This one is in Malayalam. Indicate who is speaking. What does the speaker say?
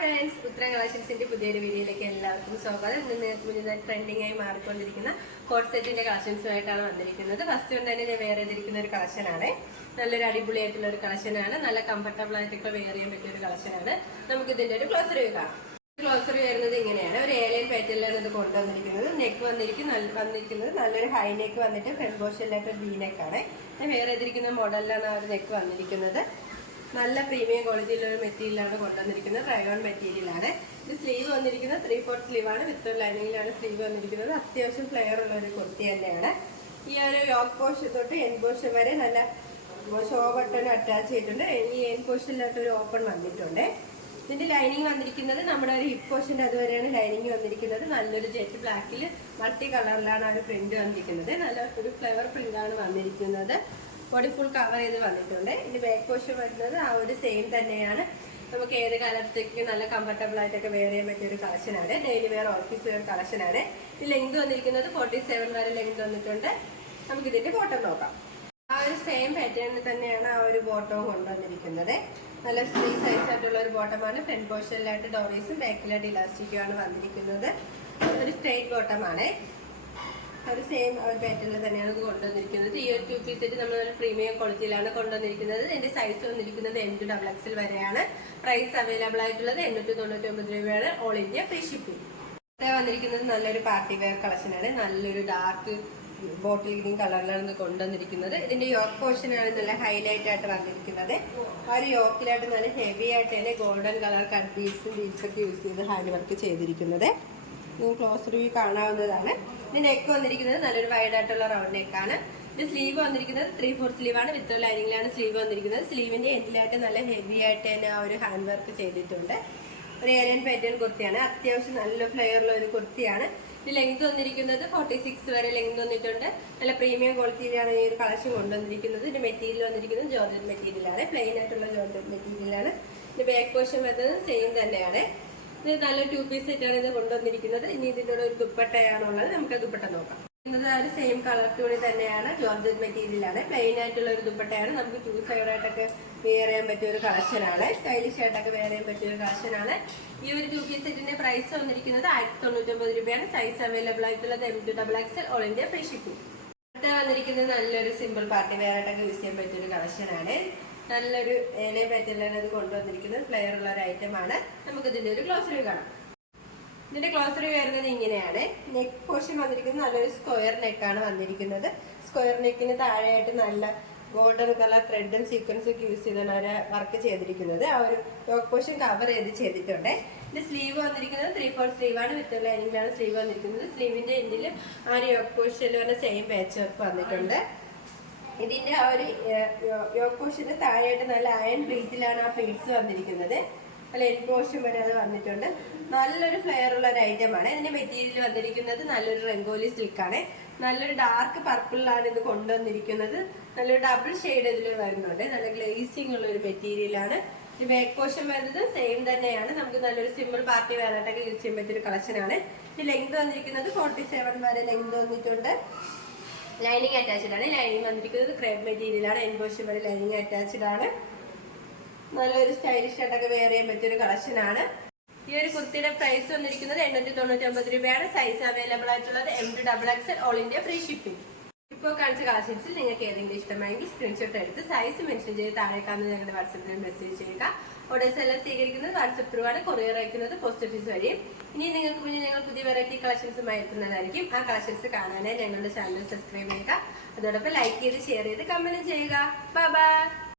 Speaker 1: ഫ്രണ്ട്സ് ഉത്തരം കളക്ഷൻസിന്റെ പുതിയൊരു വീഡിയോയിലേക്ക് എല്ലാവർക്കും സ്വാഗതം ഇന്ന് നിങ്ങൾക്ക് മുന്നിൽ ട്രെൻഡിംഗ് ആയി മാറിക്കൊണ്ടിരിക്കുന്ന ഹോട്ട് സെറ്റിന്റെ കളക്ഷൻസുമായിട്ടാണ് വന്നിരിക്കുന്നത് ഫസ്റ്റ് ഒന്ന് തന്നെ ഞാൻ ചെയ്തിരിക്കുന്ന ഒരു കളക്ഷനാണ് നല്ലൊരു അടിപൊളിയായിട്ടുള്ള ഒരു കളക്ഷനാണ് നല്ല കംഫർട്ടബിൾ ആയിട്ടൊക്കെ വെയർ ചെയ്യാൻ പറ്റിയ ഒരു കളക്ഷനാണ് നമുക്ക് ഇതിന്റെ ഒരു ക്ലോസർ റിവ്യൂ കാണാം ക്ലോസർ വരുന്നത് ഇങ്ങനെയാണ് ഒരു ഏലിയൻ പാറ്റേണിലാണ് ഇത് കൊണ്ടുവന്നിരിക്കുന്നത് നെക്ക് വന്നിരിക്കും വന്നിരിക്കുന്നത് നല്ലൊരു ഹൈ നെക്ക് വന്നിട്ട് ഫ്രണ്ട് പോഷനിലായിട്ട് ബി നെക്കാണ് വേറെ ചെയ്തിരിക്കുന്ന മോഡലിലാണ് ആ ഒരു നെക്ക് വന്നിരിക്കുന്നത് നല്ല പ്രീമിയം ക്വാളിറ്റിയിലുള്ള ഒരു മെറ്റീരിയലാണ് കൊണ്ടുവന്നിരിക്കുന്നത് ട്രൈഗോൺ മെറ്റീരിയലാണ് ഇത് സ്ലീവ് വന്നിരിക്കുന്നത് ത്രീ സ്ലീവ് ആണ് വിത്ത് ലൈനിങ്ങിലാണ് സ്ലീവ് വന്നിരിക്കുന്നത് അത്യാവശ്യം ഫ്ലെയർ ഉള്ള ഒരു കുർത്തി തന്നെയാണ് ഈ ഒരു ലോക്ക് പോഷൻ തൊട്ട് എൻ പോഷൻ വരെ നല്ല ഷോ ബട്ടൺ അറ്റാച്ച് ചെയ്തിട്ടുണ്ട് ഈ എൻ പോഷനിലോട്ട് ഒരു ഓപ്പൺ വന്നിട്ടുണ്ട് ഇതിന്റെ ലൈനിങ് വന്നിരിക്കുന്നത് നമ്മുടെ ഒരു ഹിപ്പ് പോഷന്റെ അതുവരെയാണ് ലൈനിങ് വന്നിരിക്കുന്നത് നല്ലൊരു ജെറ്റ് ബ്ലാക്കിൽ മൾട്ടി കളറിലാണ് ആ ഒരു പ്രിന്റ് വന്നിരിക്കുന്നത് നല്ല ഒരു ഫ്ലവർ പ്രിന്റാണ് വന്നിരിക്കുന്നത് ബോഡി ഫുൾ കവർ ചെയ്ത് വന്നിട്ടുണ്ട് ഇനി ബാക്ക് പോഷൻ വരുന്നത് ആ ഒരു സെയിം തന്നെയാണ് നമുക്ക് ഏത് കാലത്തേക്ക് നല്ല കംഫർട്ടബിൾ ആയിട്ടൊക്കെ വെയർ ചെയ്യാൻ പറ്റിയ ഒരു കളക്ഷനാണ് ഡെയിലി വെയർ ഓഫീസ് വെയർ കളക്ഷനാണ് ഈ ലെങ്ത് വന്നിരിക്കുന്നത് ഫോർട്ടി സെവൻ വരെ ലെങ്ത് വന്നിട്ടുണ്ട് നമുക്ക് ഇതിന്റെ ബോട്ടം നോക്കാം ആ ഒരു സെയിം പാറ്റേണിൽ തന്നെയാണ് ആ ഒരു ബോട്ടവും കൊണ്ടുവന്നിരിക്കുന്നത് നല്ല ഫ്രീ സൈസ് ആയിട്ടുള്ള ഒരു ബോട്ടമാണ് ഫ്രണ്ട് പോർഷനിലായിട്ട് ഡോറീസും ബാക്കിലായിട്ട് ഇലാസ്റ്റിക്കുമാണ് വന്നിരിക്കുന്നത് ഒരു സ്ട്രെയിറ്റ് ബോട്ടമാണ് ഒരു സെയിം പാറ്റേണിൽ തന്നെയാണ് കൊണ്ടുവന്നിരിക്കുന്നത് ഈ ഒരു ടു പീസ് നമ്മൾ നല്ല പ്രീമിയം ക്വാളിറ്റിയിലാണ് കൊണ്ടുവന്നിരിക്കുന്നത് ഇതിന്റെ സൈസ് വന്നിരിക്കുന്നത് എം ടു ഡബിൾ എക്സിൽ വരെയാണ് പ്രൈസ് അവൈലബിൾ ആയിട്ടുള്ളത് എണ്ണൂറ്റി തൊണ്ണൂറ്റി ഒമ്പത് രൂപയാണ് ഓൾ ഇന്ത്യ ഫ്രീ ഷിപ്പിംഗ് ഇവിടെ വന്നിരിക്കുന്നത് നല്ലൊരു പാർട്ടി വെയർ കളക്ഷനാണ് നല്ലൊരു ഡാർക്ക് ബോട്ടിൽ ഗ്രീൻ കളറിലാണ് കൊണ്ടുവന്നിരിക്കുന്നത് ഇതിന്റെ യോക്ക് ആണ് നല്ല ഹൈലൈറ്റ് ആയിട്ട് വന്നിരിക്കുന്നത് ആ ഒരു യോക്കിലായിട്ട് നല്ല ഹെവി ആയിട്ട് തന്നെ ഗോൾഡൻ കളർ കട്ട് ബീഡ്സും ബീഡ്സൊക്കെ യൂസ് ചെയ്ത് ഹാൻഡ് വർക്ക് ചെയ്തിരിക്കുന്നത് ക്ലോസ് റിവ്യൂ കാണാവുന്നതാണ് ഇനി നെക്ക് വന്നിരിക്കുന്നത് നല്ലൊരു വൈഡ് ആയിട്ടുള്ള റൗണ്ട് നെക്കാണ് ഇത് സ്ലീവ് വന്നിരിക്കുന്നത് ത്രീ ഫോർ ആണ് വിത്ത് ലൈനിങ്ങിലാണ് സ്ലീവ് വന്നിരിക്കുന്നത് സ്ലീവിന്റെ എൻഡിലായിട്ട് നല്ല ഹെവി ആയിട്ട് തന്നെ ആ ഒരു ഹാൻഡ് വർക്ക് ചെയ്തിട്ടുണ്ട് ഒരു ഏലിയൻ പാറ്റേൺ കുർത്തിയാണ് അത്യാവശ്യം നല്ല ഫ്ലെയറുള്ള ഒരു കുർത്തിയാണ് ഇത് ലെങ്ത് വന്നിരിക്കുന്നത് ഫോർട്ടി സിക്സ് വരെ ലെങ്ത് വന്നിട്ടുണ്ട് നല്ല പ്രീമിയം ക്വാളിറ്റിയിലാണ് ഈ ഒരു കളക്ഷൻ കൊണ്ടുവന്നിരിക്കുന്നത് ഇതിന്റെ മെറ്റീരിയൽ വന്നിരിക്കുന്നത് ജോർജറ്റ് മെറ്റീരിയലാണ് പ്ലെയിൻ ആയിട്ടുള്ള ജോർജറ്റ് മെറ്റീരിയലാണ് ഇതിന്റെ ബാക്ക് പോർഷൻ വരുന്നത് സെയിം തന്നെയാണ് ഇത് നല്ല ടു പീസ് സെറ്റാണ് ഇത് കൊണ്ടുവന്നിരിക്കുന്നത് ഇനി ഇതിൻ്റെ ഒരു ദുപ്പട്ടയാണുള്ളത് നമുക്ക് ദുപ്പട്ട നോക്കാം ഒരു സെയിം കളർ തുണി തന്നെയാണ് ജോർജറ്റ് മെറ്റീരിയലാണ് പ്ലെയിൻ ആയിട്ടുള്ള ഒരു ദുപ്പട്ടയാണ് നമുക്ക് ടൂ സൈഡായിട്ടൊക്കെ വെയർ ചെയ്യാൻ പറ്റിയ ഒരു കളക്ഷനാണ് സ്റ്റൈലിഷ് ആയിട്ടൊക്കെ വെയർ ചെയ്യാൻ പറ്റിയ ഒരു കളക്ഷനാണ് ഈ ഒരു ടു പീസ് സെറ്റിന്റെ പ്രൈസ് വന്നിരിക്കുന്നത് ആയിരത്തി തൊണ്ണൂറ്റൊമ്പത് രൂപയാണ് സൈസ് അവൈലബിൾ ആയിട്ടുള്ളത് M to double XL all India free അടുത്ത വന്നിരിക്കുന്നത് നല്ലൊരു സിമ്പിൾ പാർട്ടി വെയർ ആയിട്ടൊക്കെ യൂസ് ചെയ്യാൻ പറ്റിയ ഒരു കളക്ഷനാണ് നല്ലൊരു ഏലയും പറ്റില്ലാണ് ഇത് കൊണ്ടുവന്നിരിക്കുന്നത് ഫ്ലെയർ ഉള്ള ഒരു ഐറ്റം ആണ് നമുക്ക് ഇതിന്റെ ഒരു റിവ്യൂ കാണാം ഇതിന്റെ റിവ്യൂ വരുന്നത് ഇങ്ങനെയാണ് നെക്ക് പോർഷൻ വന്നിരിക്കുന്നത് നല്ലൊരു സ്ക്വയർ നെക്കാണ് വന്നിരിക്കുന്നത് സ്ക്വയർ നെക്കിന് താഴെയായിട്ട് നല്ല ഗോൾഡൻ കളർ ത്രെഡും സീക്വൻസും ഒക്കെ യൂസ് ചെയ്താണ് അവർ വർക്ക് ചെയ്തിരിക്കുന്നത് ആ ഒരു ടോക്ക് പോർഷൻ കവർ ചെയ്ത് ചെയ്തിട്ടുണ്ട് ഇതിന്റെ സ്ലീവ് വന്നിരിക്കുന്നത് ത്രീ ഫോർ സ്ലീവാണ് വിത്ത് ലൈനിങ്ങിലാണ് സ്ലീവ് വന്നിരിക്കുന്നത് സ്ലീവിന്റെ എൻഡിൽ ആ ഒരു ടോക്ക് പോർഷനിൽ വന്ന സെയിം പാച്ച് വർക്ക് വന്നിട്ടുണ്ട് ഇതിന്റെ ആ ഒരു യോക്കോഷിന്റെ താഴെയായിട്ട് നല്ല അയൺ ബ്രീറ്റിലാണ് ആ പ്ലേറ്റ്സ് വന്നിരിക്കുന്നത് നല്ല എൻപോഷൻ വരെ അത് വന്നിട്ടുണ്ട് നല്ലൊരു ഫ്ലെയർ ഉള്ള ഒരു ഐറ്റമാണ് ഇതിന്റെ മെറ്റീരിയൽ വന്നിരിക്കുന്നത് നല്ലൊരു റംഗോലി സിൽക്കാണ് നല്ലൊരു ഡാർക്ക് പർപ്പിളിലാണ് ഇത് കൊണ്ടുവന്നിരിക്കുന്നത് നല്ലൊരു ഡബിൾ ഷെയ്ഡ് ഇതിൽ വരുന്നുണ്ട് നല്ല ഗ്ലേസിംഗ് ഉള്ള ഒരു മെറ്റീരിയലാണ് ഈ ബാക്ക് പോർഷൻ വരുന്നത് സെയിം തന്നെയാണ് നമുക്ക് നല്ലൊരു സിമ്പിൾ പാർട്ടി വേറായിട്ടൊക്കെ യൂസ് ചെയ്യാൻ പറ്റിയൊരു കളക്ഷനാണ് ഈ ലെങ്ത് വന്നിരിക്കുന്നത് ഫോർട്ടി സെവൻ വരെ ലെങ്ത് വന്നിട്ടുണ്ട് ലൈനിങ് അറ്റാച്ച്ഡ് ആണ് ലൈനിങ് വന്നിരിക്കുന്നത് ക്രേപ്പ് മെറ്റീരിയലാണ് എൻബോഷിബിൾ ലൈനിങ് അറ്റാച്ച്ഡ് ആണ് നല്ലൊരു സ്റ്റൈലിഷ് ആയിട്ടൊക്കെ വെയർ ചെയ്യാൻ പറ്റിയൊരു കളക്ഷനാണ് ഈ ഒരു കുർത്തിയുടെ പ്രൈസ് വന്നിരിക്കുന്നത് എണ്ണൂറ്റി തൊണ്ണൂറ്റി ഒമ്പത് രൂപയാണ് സൈസ് അവൈലബിൾ ആയിട്ടുള്ളത് M to double X all India free shipping ഇപ്പോൾ കാണിച്ച കളക്ഷൻസിൽ നിങ്ങൾക്ക് ഏതെങ്കിലും ഇഷ്ടമായെങ്കിൽ സ്ക്രീൻഷോട്ട് എടുത്ത് സൈസ് മെൻഷൻ ചെയ്ത് താഴേക്കാന്ന് ഞങ്ങളുടെ വാട്സപ്പിൽ മെസ്സേജ് ചെയ്യുക ഓർഡേഴ്സ് എല്ലാം സ്വീകരിക്കുന്നത് വാട്സപ്പ് ത്രൂ ആണ് കൊറിയർ അയക്കുന്നത് പോസ്റ്റ് ഓഫീസ് വഴിയും ഇനി നിങ്ങൾക്ക് മുന്നിൽ ഞങ്ങൾ പുതിയ വെറൈറ്റി കളക്ഷൻസുമായി എത്തുന്നതായിരിക്കും ആ കളക്ഷൻസ് കാണാനായി ഞങ്ങളുടെ ചാനൽ സബ്സ്ക്രൈബ് ചെയ്യുക അതോടൊപ്പം ലൈക്ക് ചെയ്ത് ഷെയർ ചെയ്ത് കമൻറ്റും ചെയ്യുക ബൈ